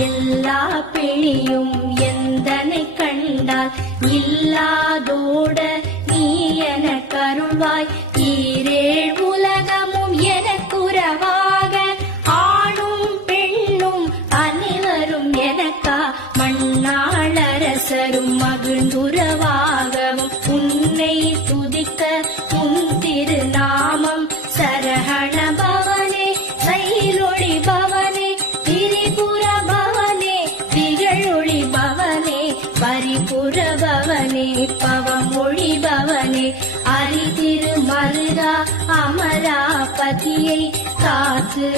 எல்லா பிணியும் எந்தனை கண்டால் இல்லாதோட நீ என கருள்வாய். ஈரேழ் உலகமும் எனக்குறவாக ஆணும் பெண்ணும் அனைவரும் எனக்கா மண்ணாளரசரும் மகிழ்ந்துறவாகவும் உன்னை துதிக்க உன் திருநாமம் சரஹண பவனே சைலொளி பவனே திரிபுர பவனே திகழொளி பவனே பரிபுர பவனே பவமொழி பவனே அரிதிரு மருகா அமராபதியை காத்து